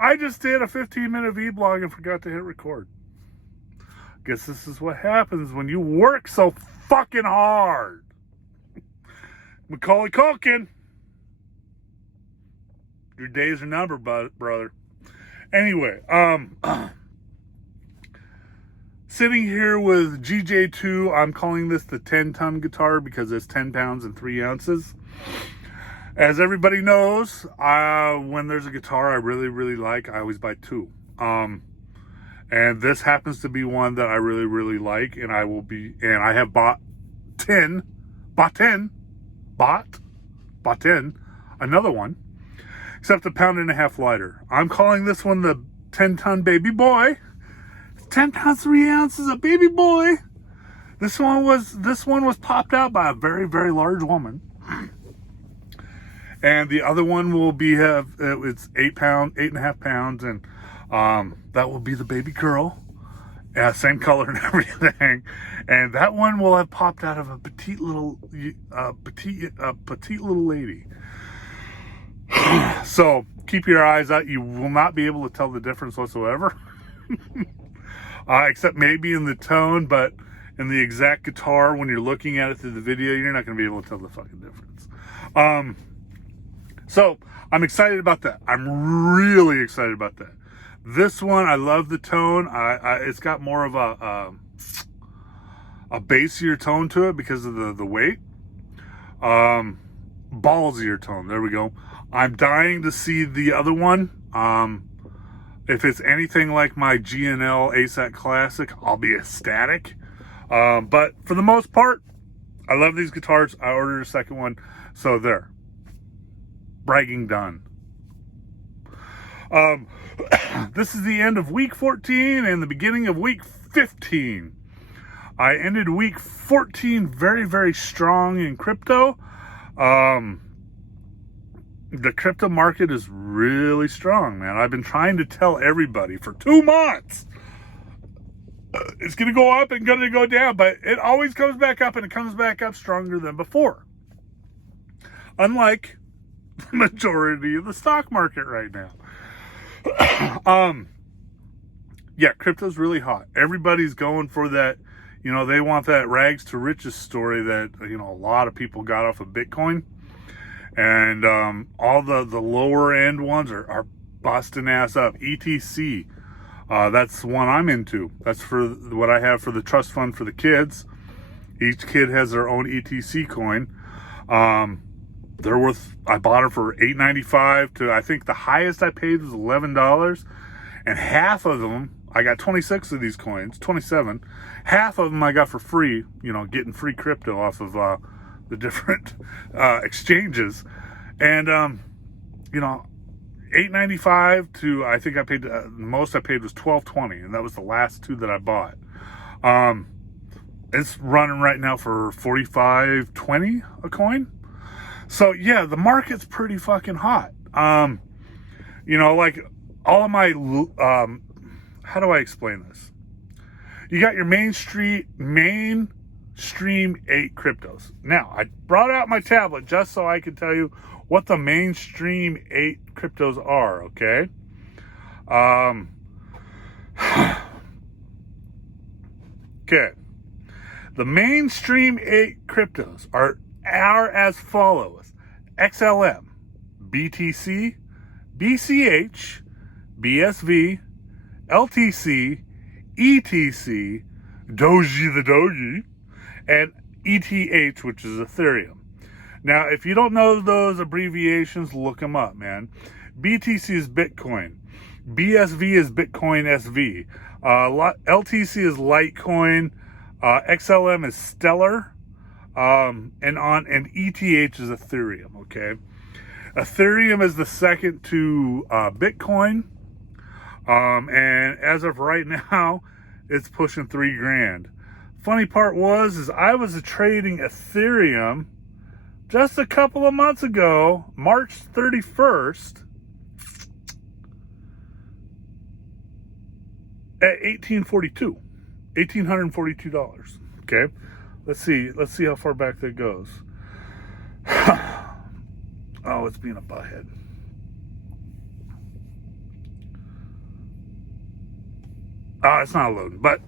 I just did a 15-minute vlog and forgot to hit record. Guess this is what happens when you work so fucking hard. Macaulay Culkin. Your days are numbered, brother. Anyway, sitting here with GJ2. I'm calling this the 10-ton guitar because it's 10 pounds and 3 ounces. As everybody knows, when there's a guitar I really, really like, I always buy 2. And this happens to be one that I really, really like, and I have bought 10, another one, except a 1.5 pound lighter. I'm calling this one the 10-ton baby boy. It's 10 pounds, 3 ounces, a baby boy. This one was popped out by a very, very large woman. And the other one will be it's 8.5 pounds, and that will be the baby girl. Same color and everything. And that one will have popped out of a petite little lady. So keep your eyes out. You will not be able to tell the difference whatsoever. Except maybe in the tone, but in the exact guitar, when you're looking at it through the video, you're not going to be able to tell the fucking difference. So I'm excited about that. I'm really excited about that. This one, I love the tone. It's got more of a bassier tone to it because of the weight. Ballsier tone. There we go. I'm dying to see the other one. If it's anything like my G&L ASAC Classic, I'll be ecstatic. But for the most part, I love these guitars. I ordered a second one, so there. Bragging done. This is the end of week 14 and the beginning of week 15. I ended week 14 very, very strong in crypto. The crypto market is really strong, man. I've been trying to tell everybody for 2 months. It's going to go up and going to go down, but it always comes back up, and it comes back up stronger than before. Unlike the majority of the stock market right now. Yeah, crypto's really hot. Everybody's going for that. You know, they want that rags to riches story that, you know, a lot of people got off of Bitcoin. And all the lower end ones are busting ass up. ETC, that's the one I'm into. That's for what I have for the trust fund for the kids. Each kid has their own ETC coin. They're worth, I bought them for $8.95 to, I think the highest I paid was $11. And half of them, I got 26 of these coins, 27. Half of them I got for free, you know, getting free crypto off of the different exchanges. And, you know, $8.95 to, I think I paid, the most I paid was $12.20. And that was the last 2 that I bought. It's running right now for $45.20 a coin. So yeah, the market's pretty fucking hot. You know, like all of my, how do I explain this? You got your mainstream 8 cryptos. Now, I brought out my tablet just so I could tell you what the mainstream 8 cryptos are, okay? Okay. The mainstream 8 cryptos are as follows: XLM, BTC, BCH, BSV, LTC, ETC, Doji, and ETH, which is Ethereum. Now, if you don't know those abbreviations, look them up, man. BTC is Bitcoin. BSV is Bitcoin SV. LTC is Litecoin. XLM is Stellar. And ETH is Ethereum, okay? Ethereum is the second to Bitcoin. And as of right now, it's pushing $3,000. Funny part is I was trading Ethereum just a couple of months ago, March 31st, at $1,842. Okay, let's see how far back that goes. Oh, it's being a butthead. It's not loading, but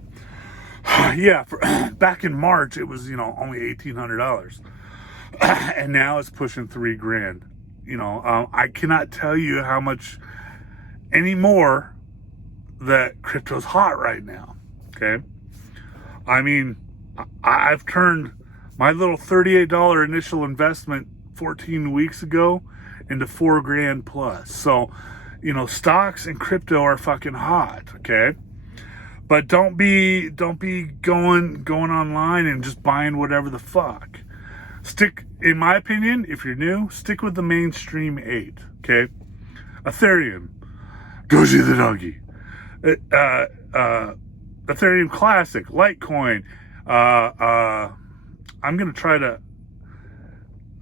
yeah, back in March, it was, only $1,800. And now it's pushing $3,000. I cannot tell you how much anymore that crypto's hot right now. Okay. I mean, I've turned my little $38 initial investment 14 weeks ago into $4,000 plus. So, stocks and crypto are fucking hot. Okay. But don't be going online and just buying whatever the fuck. Stick, in my opinion, if you're new, stick with the mainstream 8. Okay. Ethereum, Doji the doggy, Ethereum Classic, Litecoin. I'm gonna try to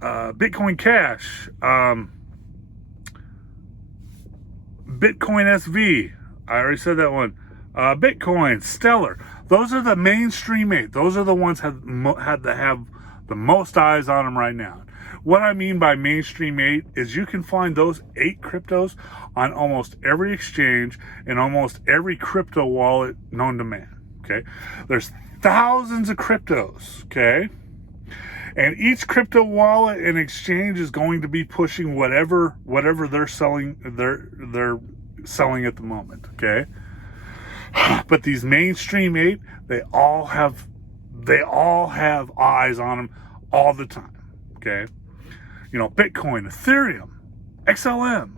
Bitcoin Cash, Bitcoin SV. I already said that one. Bitcoin, Stellar. Those are the mainstream 8. Those are the ones had to have the most eyes on them right now. What I mean by mainstream 8 is you can find those 8 cryptos on almost every exchange and almost every crypto wallet known to man. Okay, there's thousands of cryptos. Okay, and each crypto wallet and exchange is going to be pushing whatever they're selling. They're selling at the moment. Okay. But these mainstream 8, they all have eyes on them all the time. Okay, Bitcoin, Ethereum, XLM,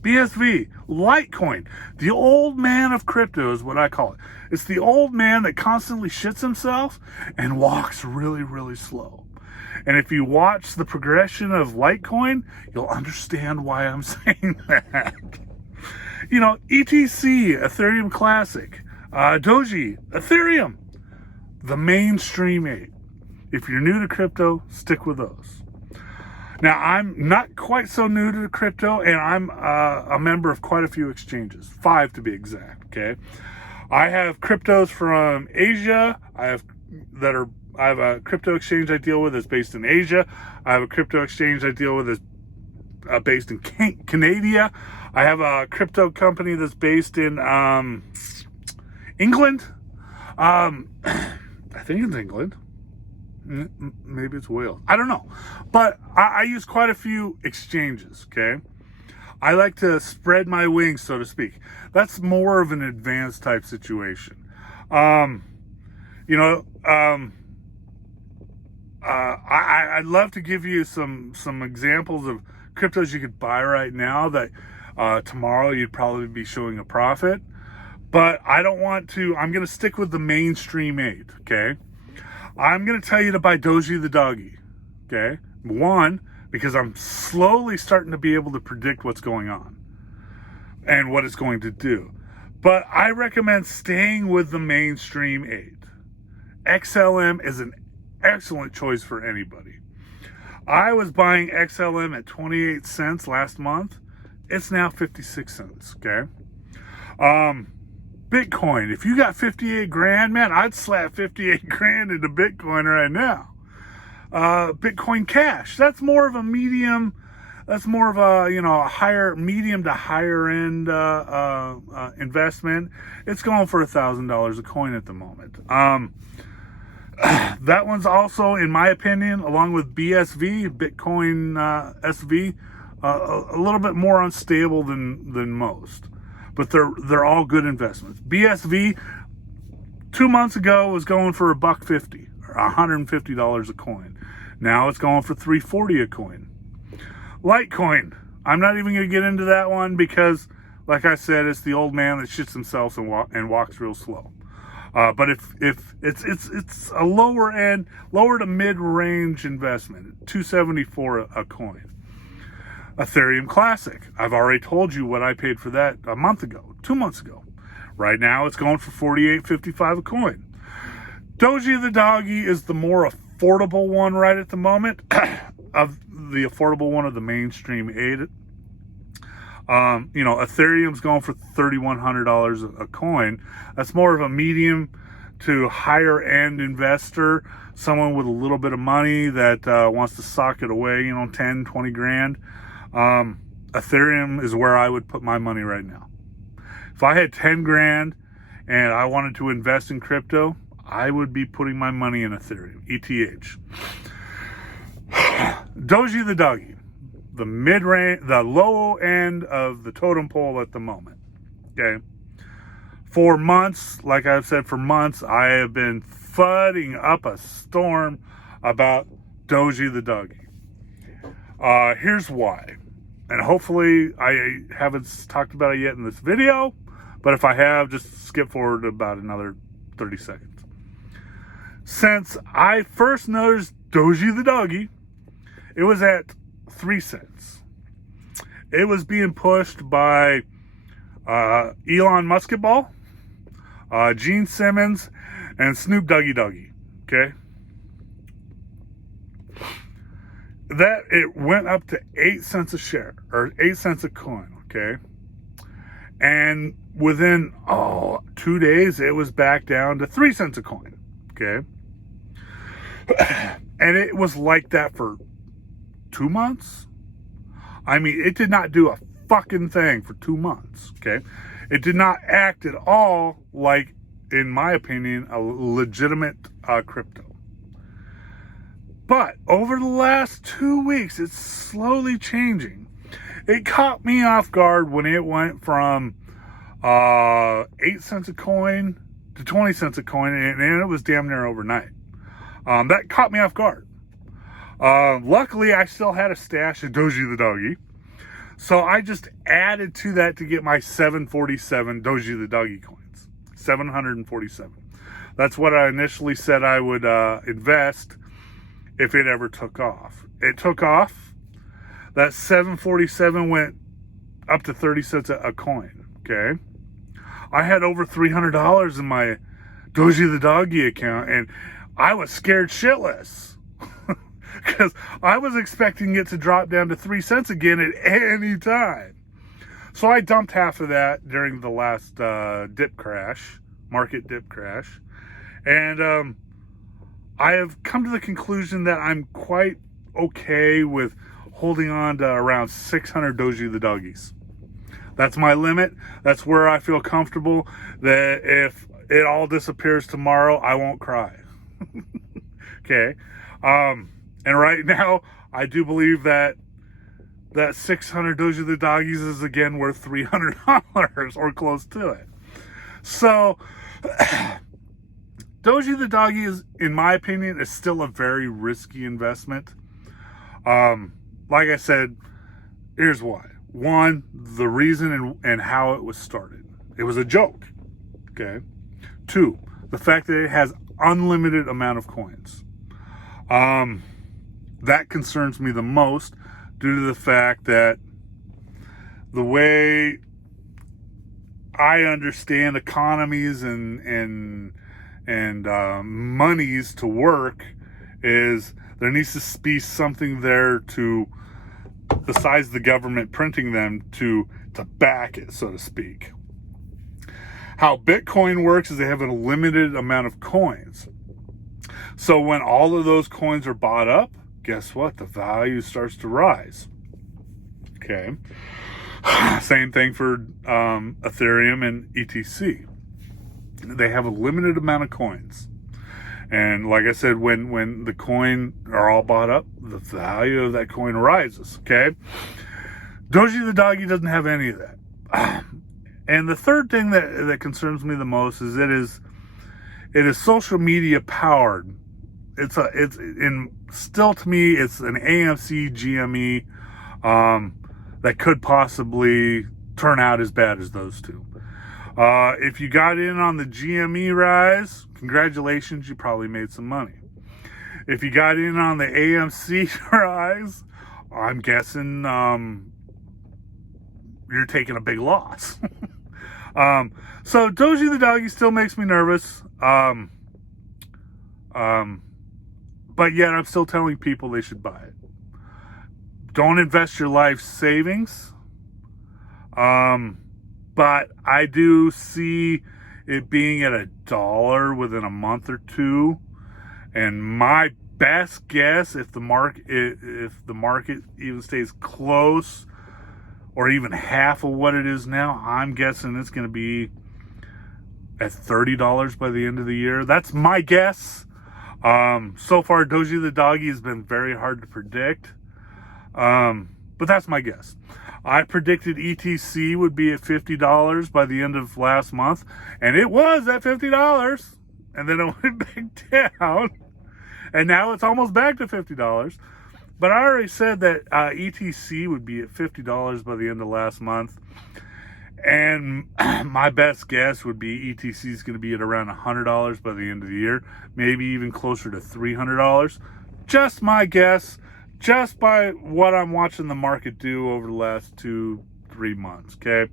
BSV, Litecoin, the old man of crypto is what I call it. It's the old man that constantly shits himself and walks really, really slow. And if you watch the progression of Litecoin, you'll understand why I'm saying that. ETC, Ethereum Classic, Doji, Ethereum, the mainstream 8. If you're new to crypto, stick with those. Now, I'm not quite so new to crypto, and I'm a member of quite a few exchanges, 5 to be exact. Okay, I have cryptos from Asia. I have a crypto exchange I deal with that's based in Asia. I have a crypto exchange I deal with that's based in Canada. I have a crypto company that's based in England. I think it's England. Maybe it's Wales. I don't know. But I use quite a few exchanges, okay? I like to spread my wings, so to speak. That's more of an advanced type situation. I'd love to give you some examples of cryptos you could buy right now that tomorrow you'd probably be showing a profit. But I don't want to. I'm going to stick with the mainstream 8, okay? I'm going to tell you to buy Doji the doggy, okay? One, because I'm slowly starting to be able to predict what's going on and what it's going to do. But I recommend staying with the mainstream 8. XLM is an excellent choice for anybody. I was buying XLM at 28 cents last month. It's now 56 cents, okay? Bitcoin, if you got 58 grand, man, I'd slap 58 grand into Bitcoin right now. Bitcoin Cash, that's more of a medium, that's more of a, a higher, medium to higher end investment. It's going for $1,000 a coin at the moment. That one's also, in my opinion, along with BSV, Bitcoin SV, a little bit more unstable than most. But they're all good investments. BSV 2 months ago was going for $1.50 or $150 a coin. Now it's going for $3.40 a coin. Litecoin, I'm not even going to get into that one because, like I said, it's the old man that shits himself and walks real slow. But if it's a lower to mid range investment, $2.74 a coin. Ethereum Classic. I've already told you what I paid for that a month ago, 2 months ago. Right now, it's going for $48.55 a coin. Doji the doggy is the more affordable one right at the moment of the affordable one of the mainstream 8. Ethereum's going for $3,100 a coin. That's more of a medium to higher end investor, someone with a little bit of money that wants to sock it away, 10, 20 grand. Ethereum is where I would put my money right now. If I had 10 grand and I wanted to invest in crypto, I would be putting my money in Ethereum, ETH. Doji the doggy, the mid-range, the low end of the totem pole at the moment. Okay. For months, like I've said, for months, I have been flooding up a storm about Doji the doggy. Here's why. And hopefully I haven't talked about it yet in this video, but if I have, just skip forward about another 30 seconds. Since I first noticed Doji the doggy, it was at 3 cents. It was being pushed by Elon Musketball, Gene Simmons, and Snoop Doggy. Okay? That it went up to 8 cents a share, or 8 cents a coin, okay? And within 2 days, it was back down to 3 cents a coin, okay? And it was like that for 2 months. I mean, it did not do a fucking thing for 2 months, okay? It did not act at all like, in my opinion, a legitimate crypto. But over the last 2 weeks, it's slowly changing. It caught me off guard when it went from 8 cents a coin to 20 cents a coin, and it was damn near overnight. That caught me off guard. Luckily, I still had a stash of Doji the doggy, so I just added to that to get my 747 Doji the doggy coins. 747. That's what I initially said I would invest if it ever took off. It took off. That 747 went up to 30 cents a coin, okay? I had over $300 in my Doji the doggy account, and I was scared shitless because I was expecting it to drop down to 3 cents again at any time. So I dumped half of that during the last market dip crash. And I have come to the conclusion that I'm quite okay with holding on to around 600 Doji the doggies. That's my limit. That's where I feel comfortable that if it all disappears tomorrow, I won't cry. Okay. And right now, I do believe that 600 Doji the doggies is again worth $300 or close to it. So Doji the doggy is, in my opinion, is still a very risky investment. Like I said, here's why. One, the reason and how it was started. It was a joke. Okay. Two, the fact that it has unlimited amount of coins. That concerns me the most due to the fact that the way I understand economies and monies to work is there needs to be something there to, besides the government printing them, to back it, so to speak. How Bitcoin works is they have a limited amount of coins. So when all of those coins are bought up, guess what? The value starts to rise. Okay. Same thing for Ethereum and ETC. They have a limited amount of coins. And like I said, when the coin are all bought up, the value of that coin rises. Okay. Doji the doggy doesn't have any of that. And the third thing that concerns me the most is it is social media powered. Still to me, it's an AMC GME that could possibly turn out as bad as those two. If you got in on the GME rise, congratulations, you probably made some money. If you got in on the AMC rise, I'm guessing you're taking a big loss. So Doji the doggy still makes me nervous. But yet I'm still telling people they should buy it. Don't invest your life savings. But I do see it being at $1 within a month or two. And my best guess, if the market even stays close or even half of what it is now, I'm guessing it's going to be at $30 by the end of the year. That's my guess. So far, Doji the Doggy has been very hard to predict. But that's my guess. I predicted ETC would be at $50 by the end of last month, and it was at $50, and then it went back down, and now it's almost back to $50. But I already said that ETC would be at $50 by the end of last month, and my best guess would be ETC is going to be at around $100 by the end of the year, maybe even closer to $300. Just my guess. Just by what I'm watching the market do over the last 2-3 months, okay?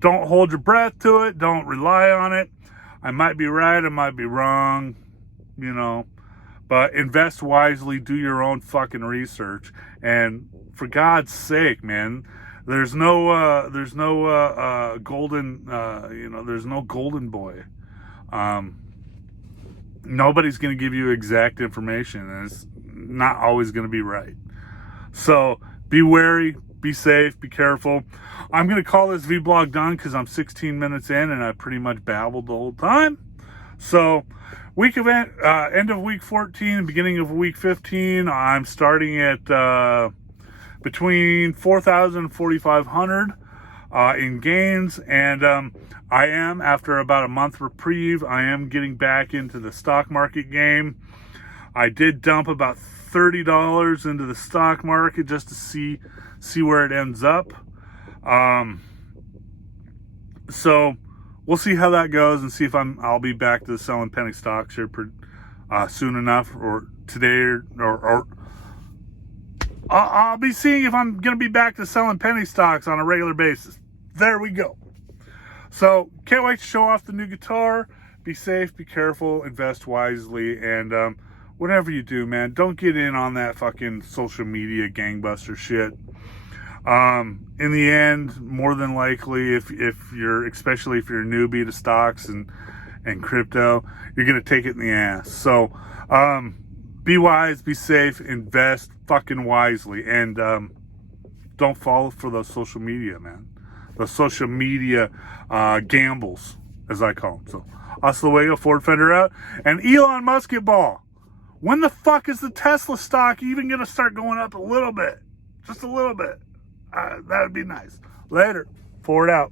Don't hold your breath to it. Don't rely on it. I might be right. I might be wrong, you know. But invest wisely. Do your own fucking research. And for God's sake, man, there's no golden, there's no golden boy. Nobody's going to give you exact information, and it's not always going to be right. So be wary, be safe, be careful. I'm going to call this vlog done because I'm 16 minutes in and I pretty much babbled the whole time. So week event, end of week 14, beginning of week 15, I'm starting at between 4,000 and 4,500 in gains, and I am, after about a month reprieve, I am getting back into the stock market game. I did dump about $30 into the stock market just to see where it ends up. So we'll see how that goes and see if I'll be back to selling penny stocks here soon enough, or today, or I'll be seeing if I'm going to be back to selling penny stocks on a regular basis. There we go. So can't wait to show off the new guitar. Be safe, be careful, invest wisely, and whatever you do, man, don't get in on that fucking social media gangbuster shit. In the end, more than likely, especially if you're a newbie to stocks and crypto, you're gonna take it in the ass. So be wise, be safe, invest fucking wisely, and don't fall for those social media, man. The social media gambles, as I call them. So hasta luego, Ford Fender out, and Elon Musk ball. When the fuck is the Tesla stock even going to start going up a little bit? Just a little bit. That would be nice. Later. Ford out.